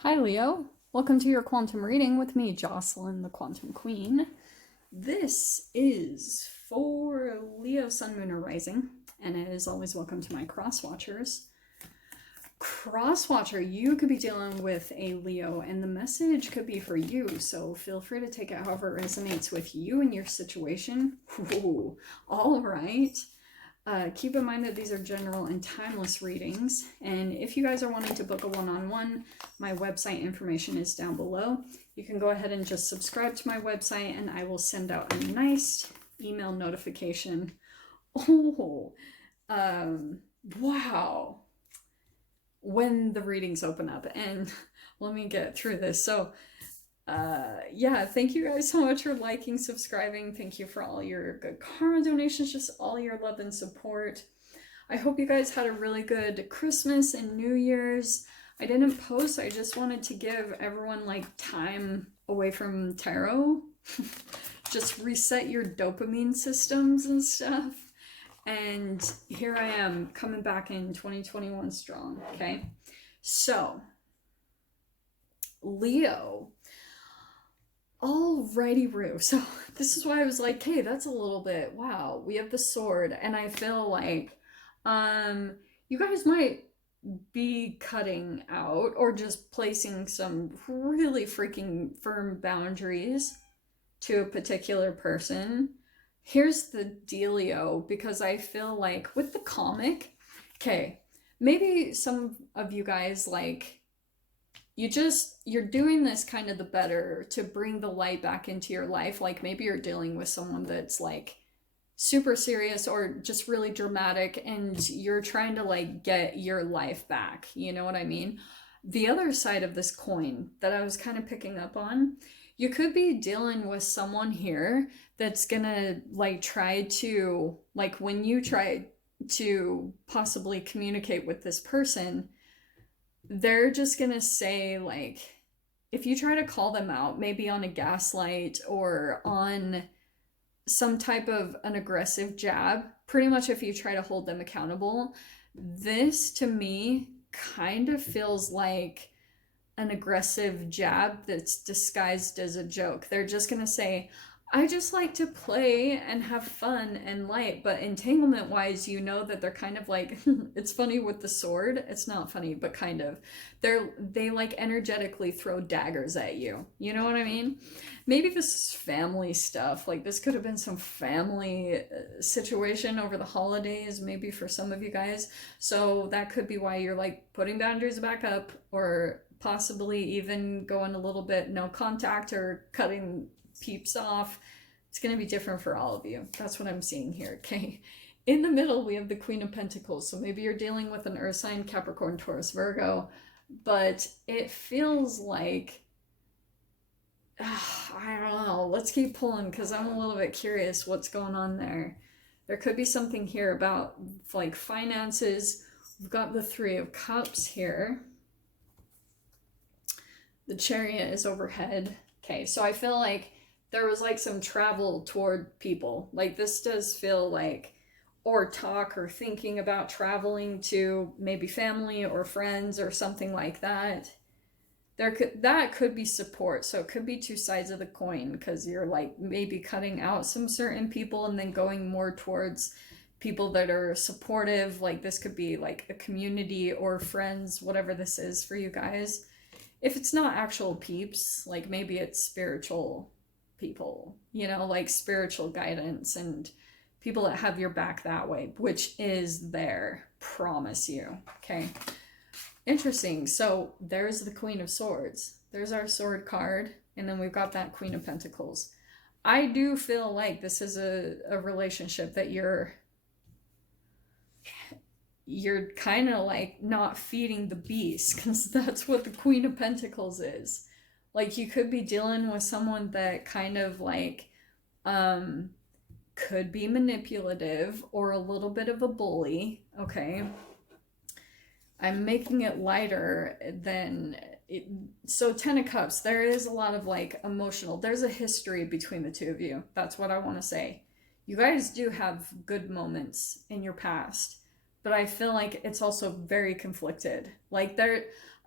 Hi, Leo. Welcome to your quantum reading with me, Jocelyn, the Quantum Queen. This is for Leo, Sun, Moon, or Rising, and as always, welcome to my cross watchers. Cross watcher, you could be dealing with a Leo, and the message could be for you, so feel free to take it however it resonates with you and your situation. Ooh, all right. Keep in mind that these are general and timeless readings, and if you guys are wanting to book a one-on-one, my website information is down below. You can go ahead and just subscribe to my website and I will send out a nice email notification. Oh, wow, when the readings open up. And let me get through this. So yeah, thank you guys so much for liking, subscribing. Thank you for all your good karma donations, just all your love and support. I hope you guys had a really good Christmas and New Year's. I didn't post, I just wanted to give everyone like time away from tarot. Just reset your dopamine systems and stuff. And here I am coming back in 2021 strong, okay? So, Leo. Alrighty, Roo. So this is why I was like, hey, that's a little bit, wow, we have the sword. And I feel like you guys might be cutting out or just placing some really freaking firm boundaries to a particular person. Here's the dealio, because I feel like with the comic, okay, maybe some of you guys like you're doing this kind of the better to bring the light back into your life. Like maybe you're dealing with someone that's like super serious or just really dramatic and you're trying to like get your life back, you know what I mean? The other side of this coin that I was kind of picking up on, you could be dealing with someone here that's gonna like try to, like when you try to possibly communicate with this person, they're just gonna say, like, if you try to call them out, maybe on a gaslight or on some type of an aggressive jab, pretty much if you try to hold them accountable, this to me kind of feels like an aggressive jab that's disguised as a joke. They're just gonna say, I just like to play and have fun and light, but entanglement wise, you know that they're kind of like, it's funny with the sword. It's not funny, but kind of. They like energetically throw daggers at you. You know what I mean? Maybe this is family stuff. Like this could have been some family situation over the holidays, maybe for some of you guys. So that could be why you're like putting boundaries back up, or possibly even going a little bit no contact or cutting peeps off. It's going to be different for all of you. That's what I'm seeing here, okay? In the middle, we have the Queen of Pentacles. So maybe you're dealing with an earth sign, Capricorn, Taurus, Virgo, but it feels like, I don't know. Let's keep pulling because I'm a little bit curious what's going on there. There could be something here about like finances. We've got the Three of Cups here. The Chariot is overhead. Okay, so I feel like there was like some travel toward people. Like this does feel like, or talk or thinking about traveling to maybe family or friends or something like that. That could be support. So it could be two sides of the coin, because you're like maybe cutting out some certain people and then going more towards people that are supportive. Like this could be like a community or friends, whatever this is for you guys. If it's not actual peeps, like maybe it's spiritual people, you know, like spiritual guidance and people that have your back that way, which is there, promise you. Okay, interesting. So there's the Queen of Swords, there's our sword card, and then we've got that Queen of Pentacles. I do feel like this is a relationship that you're kind of like not feeding the beast, because that's what the Queen of Pentacles is. Like you could be dealing with someone that kind of like could be manipulative or a little bit of a bully, okay? I'm making it lighter than it. So 10 of Cups, there is a lot of like emotional, there's a history between the two of you. That's what I want to say. You guys do have good moments in your past, but I feel like it's also very conflicted. Like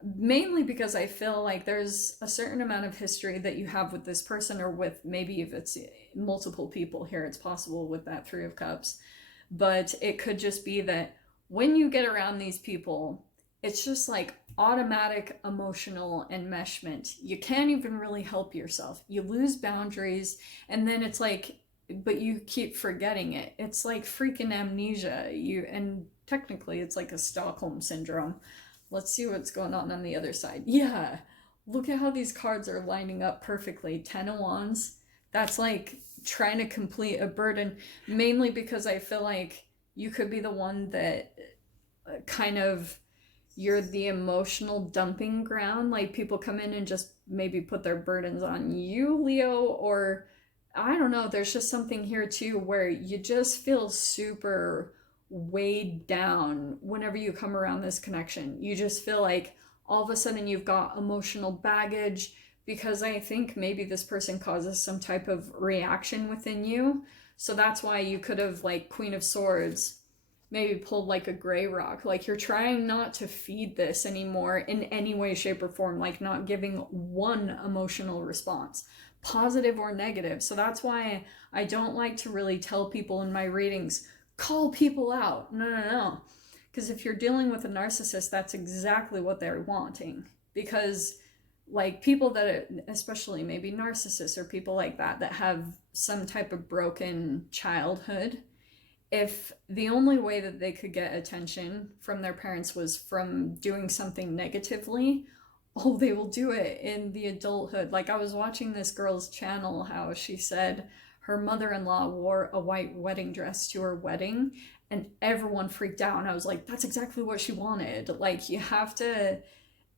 Mainly because I feel like there's a certain amount of history that you have with this person, or with, maybe if it's multiple people here, it's possible with that Three of Cups. But it could just be that when you get around these people, it's just like automatic emotional enmeshment. You can't even really help yourself. You lose boundaries, and then it's like, but you keep forgetting it. It's like freaking amnesia. And technically it's like a Stockholm syndrome. Let's see what's going on the other side. Yeah, look at how these cards are lining up perfectly. Ten of Wands. That's like trying to complete a burden, mainly because I feel like you could be the one that kind of, you're the emotional dumping ground. Like people come in and just maybe put their burdens on you, Leo, or I don't know. There's just something here too where you just feel super weighed down whenever you come around this connection. You just feel like all of a sudden you've got emotional baggage, because I think maybe this person causes some type of reaction within you. So that's why you could have, like, Queen of Swords, maybe pulled like a gray rock. Like you're trying not to feed this anymore in any way, shape, or form, like not giving one emotional response, positive or negative. So that's why I don't like to really tell people in my readings, call people out. No, no, no. Because if you're dealing with a narcissist, that's exactly what they're wanting. Because like people that, especially maybe narcissists or people like that have some type of broken childhood, if the only way that they could get attention from their parents was from doing something negatively, oh, they will do it in the adulthood. Like I was watching this girl's channel, how she said her mother-in-law wore a white wedding dress to her wedding, and everyone freaked out. And I was like, that's exactly what she wanted. Like you have to,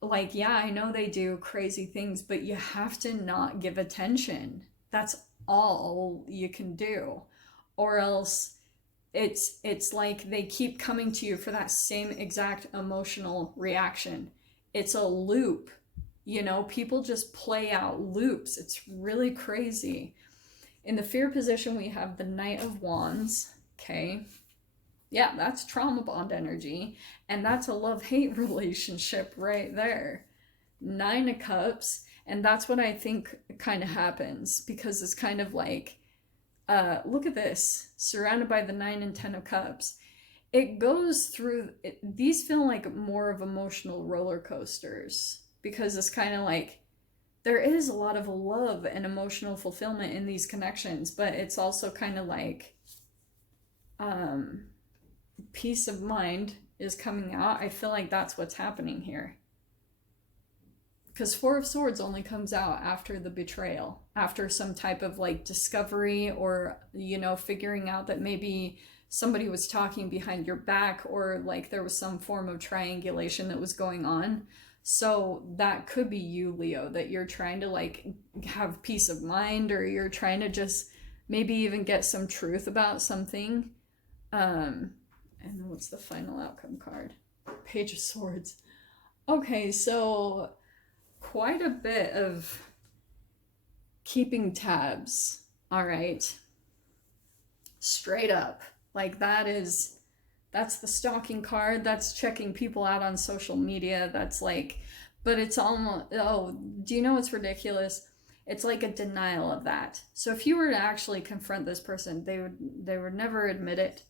like, yeah, I know they do crazy things, but you have to not give attention. That's all you can do. Or else it's like they keep coming to you for that same exact emotional reaction. It's a loop. You know, people just play out loops. It's really crazy. In the fear position, we have the Knight of Wands. Okay. Yeah, that's trauma bond energy. And that's a love-hate relationship right there. Nine of Cups. And that's what I think kind of happens, because it's kind of like, look at this, surrounded by the 9 and 10 of Cups. It goes through, these feel like more of emotional roller coasters, because it's kind of like there is a lot of love and emotional fulfillment in these connections, but it's also kind of like peace of mind is coming out. I feel like that's what's happening here. Because Four of Swords only comes out after the betrayal, after some type of like discovery, or, you know, figuring out that maybe somebody was talking behind your back, or like there was some form of triangulation that was going on. So that could be you, Leo, that you're trying to like have peace of mind, or you're trying to just maybe even get some truth about something. And what's the final outcome card? Page of Swords. Okay, so quite a bit of keeping tabs. All right. Straight up. Like that's the stalking card. That's checking people out on social media. That's like, but it's almost, oh, do you know what's ridiculous? It's like a denial of that. So if you were to actually confront this person, they would never admit it.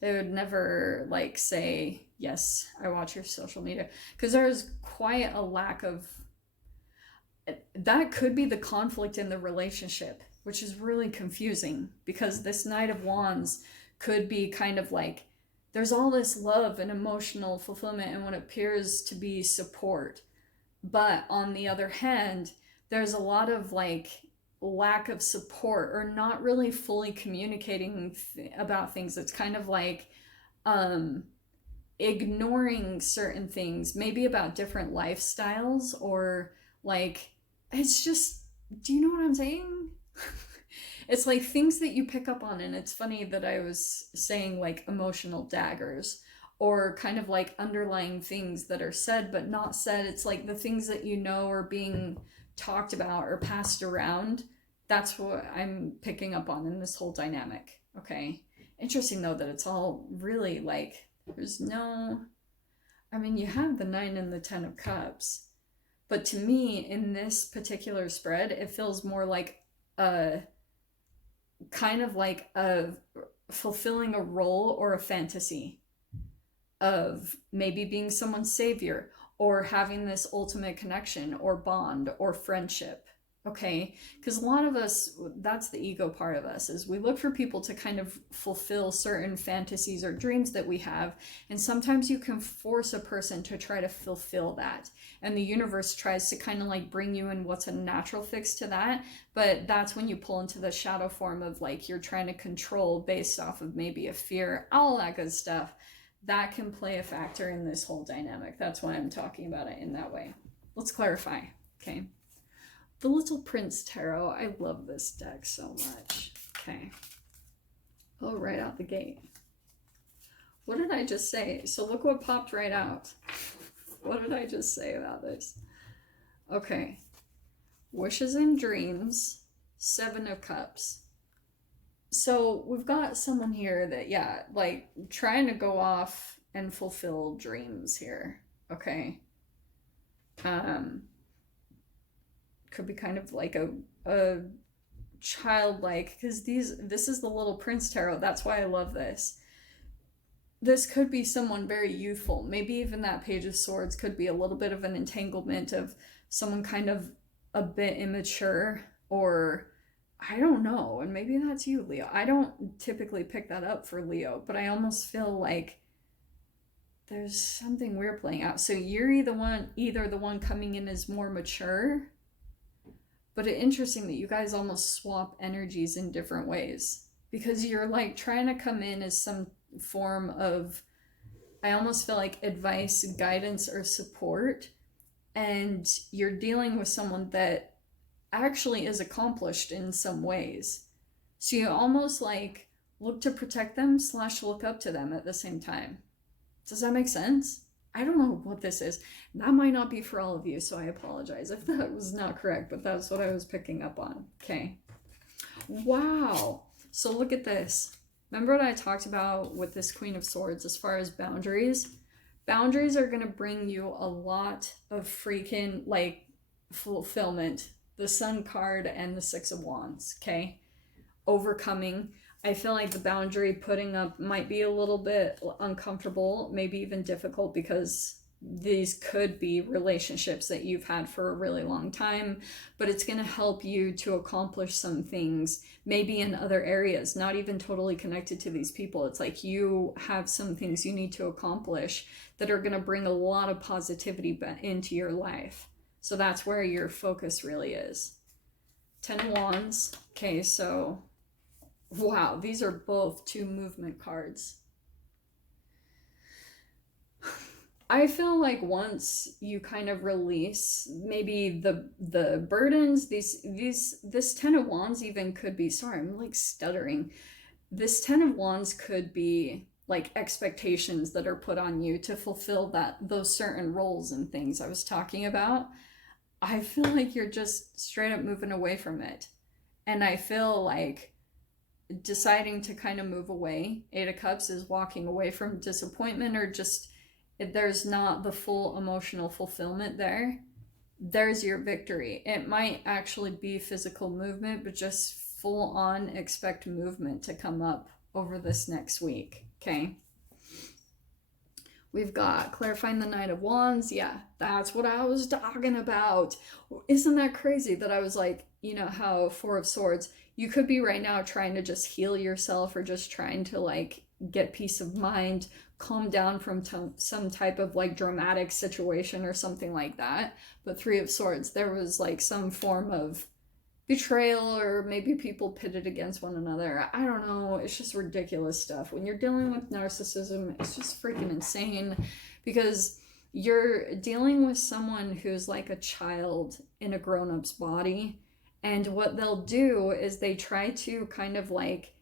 They would never like say, yes, I watch your social media. Because there's quite a lack of, that could be the conflict in the relationship, which is really confusing, because this Knight of Wands could be kind of like there's all this love and emotional fulfillment and what appears to be support, but on the other hand there's a lot of like lack of support, or not really fully communicating about things. It's kind of like ignoring certain things, maybe about different lifestyles, or like, it's just, do you know what I'm saying? It's like things that you pick up on. And it's funny that I was saying like emotional daggers, or kind of like underlying things that are said but not said. It's like the things that you know are being talked about or passed around. That's what I'm picking up on in this whole dynamic. Okay. Interesting though that it's all really like, there's no, I mean, you have the 9 and the 10 of Cups, but to me, in this particular spread, it feels more like a kind of like a fulfilling a role or a fantasy of maybe being someone's savior or having this ultimate connection or bond or friendship. Okay, because a lot of us, that's the ego part of us, is we look for people to kind of fulfill certain fantasies or dreams that we have, and sometimes you can force a person to try to fulfill that, and the universe tries to kind of like bring you in what's a natural fix to that, but that's when you pull into the shadow form of like you're trying to control based off of maybe a fear, all that good stuff. That can play a factor in this whole dynamic. That's why I'm talking about it in that way. Let's clarify, okay? The Little Prince Tarot. I love this deck so much. Okay. Oh, right out the gate. What did I just say? So look what popped right out. What did I just say about this? Okay. Wishes and Dreams. 7 of Cups. So we've got someone here that, yeah, like trying to go off and fulfill dreams here. Okay. Could be kind of like a childlike, because this is the Little Prince Tarot. That's why I love this. This could be someone very youthful. Maybe even that Page of Swords could be a little bit of an entanglement of someone kind of a bit immature, or I don't know. And maybe that's you, Leo. I don't typically pick that up for Leo, but I almost feel like there's something we're playing out. So you're either the one coming in as more mature, but it's interesting that you guys almost swap energies in different ways, because you're like trying to come in as some form of, I almost feel like advice, guidance, or support, and you're dealing with someone that actually is accomplished in some ways. So you almost like look to protect them / look up to them at the same time. Does that make sense? I don't know what this is. That might not be for all of you, so I apologize if that was not correct, but that's what I was picking up on. Okay. Wow. So look at this. Remember what I talked about with this Queen of Swords as far as boundaries? Boundaries are going to bring you a lot of freaking like fulfillment. The Sun card and the 6 of Wands, okay? Overcoming. I feel like the boundary putting up might be a little bit uncomfortable, maybe even difficult, because these could be relationships that you've had for a really long time, but it's going to help you to accomplish some things, maybe in other areas, not even totally connected to these people. It's like you have some things you need to accomplish that are going to bring a lot of positivity into your life. So that's where your focus really is. 10 of Wands. Okay, so wow, these are both 2 movement cards. I feel like once you kind of release maybe the burdens, this 10 of Wands even could be, sorry, I'm like stuttering. This 10 of Wands could be like expectations that are put on you to fulfill those certain roles and things I was talking about. I feel like you're just straight up moving away from it. And I feel like deciding to kind of move away. 8 of Cups is walking away from disappointment, or just if there's not the full emotional fulfillment there, there's your victory. It might actually be physical movement, but just full on expect movement to come up over this next week, okay? We've got clarifying the Knight of Wands. Yeah, that's what I was talking about. Isn't that crazy that I was like, you know how 4 of Swords, you could be right now trying to just heal yourself, or just trying to like get peace of mind, calm down from some type of like dramatic situation or something like that. But 3 of Swords, there was like some form of betrayal, or maybe people pitted against one another. I don't know. It's just ridiculous stuff. When you're dealing with narcissism, it's just freaking insane, because you're dealing with someone who's like a child in a grown-up's body. And what they'll do is they try to kind of like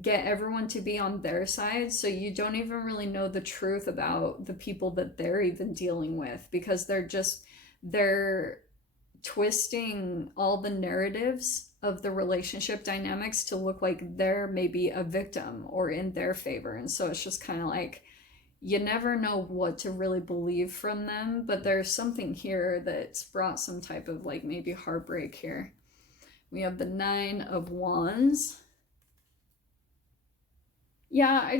get everyone to be on their side, so you don't even really know the truth about the people that they're even dealing with, because they're twisting all the narratives of the relationship dynamics to look like they're maybe a victim or in their favor. And so it's just kind of like you never know what to really believe from them, but there's something here that's brought some type of like maybe heartbreak here. We have the Nine of Wands. Yeah,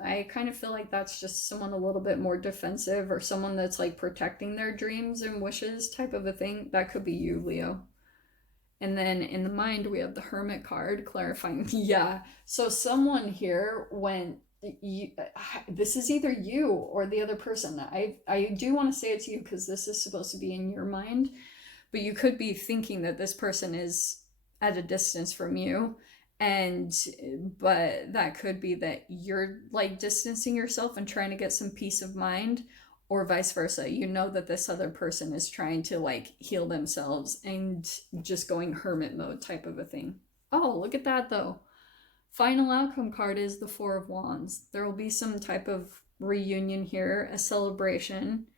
I kind of feel like that's just someone a little bit more defensive, or someone that's like protecting their dreams and wishes type of a thing. That could be you, Leo. And then in the mind, we have the Hermit card clarifying. Yeah. So someone here went, you, this is either you or the other person. I do want to say it's you because this is supposed to be in your mind, but you could be thinking that this person is at a distance from you. And, but that could be that you're like distancing yourself and trying to get some peace of mind, or vice versa. You know that this other person is trying to like heal themselves and just going hermit mode type of a thing. Oh, look at that though. Final outcome card is the Four of Wands. There will be some type of reunion here, a celebration.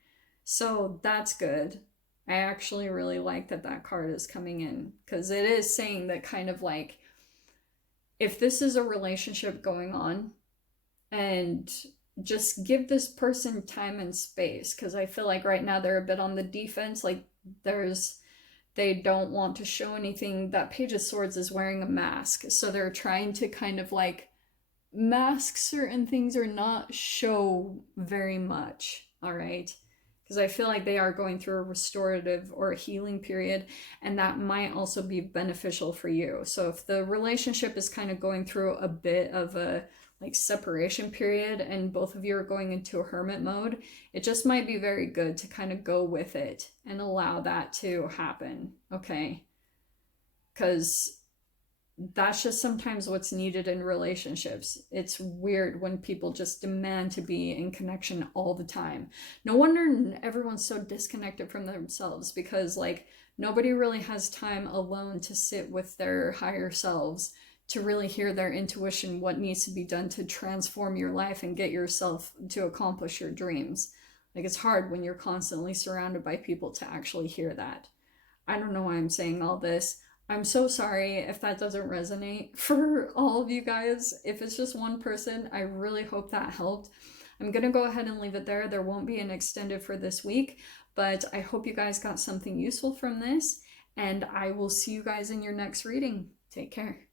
So that's good. I actually really like that that card is coming in, because it is saying that kind of like, if this is a relationship going on, and just give this person time and space, because I feel like right now they're a bit on the defense. Like they don't want to show anything. That Page of Swords is wearing a mask, so they're trying to kind of like mask certain things or not show very much. All right, because I feel like they are going through a restorative or a healing period, and that might also be beneficial for you. So if the relationship is kind of going through a bit of a like separation period and both of you are going into a hermit mode, it just might be very good to kind of go with it and allow that to happen, okay? Because that's just sometimes what's needed in relationships. It's weird when people just demand to be in connection all the time. No wonder everyone's so disconnected from themselves, because like nobody really has time alone to sit with their higher selves, to really hear their intuition, what needs to be done to transform your life and get yourself to accomplish your dreams. Like it's hard when you're constantly surrounded by people to actually hear that. I don't know why I'm saying all this. I'm so sorry if that doesn't resonate for all of you guys. If it's just one person, I really hope that helped. I'm going to go ahead and leave it there. There won't be an extended for this week, but I hope you guys got something useful from this, and I will see you guys in your next reading. Take care.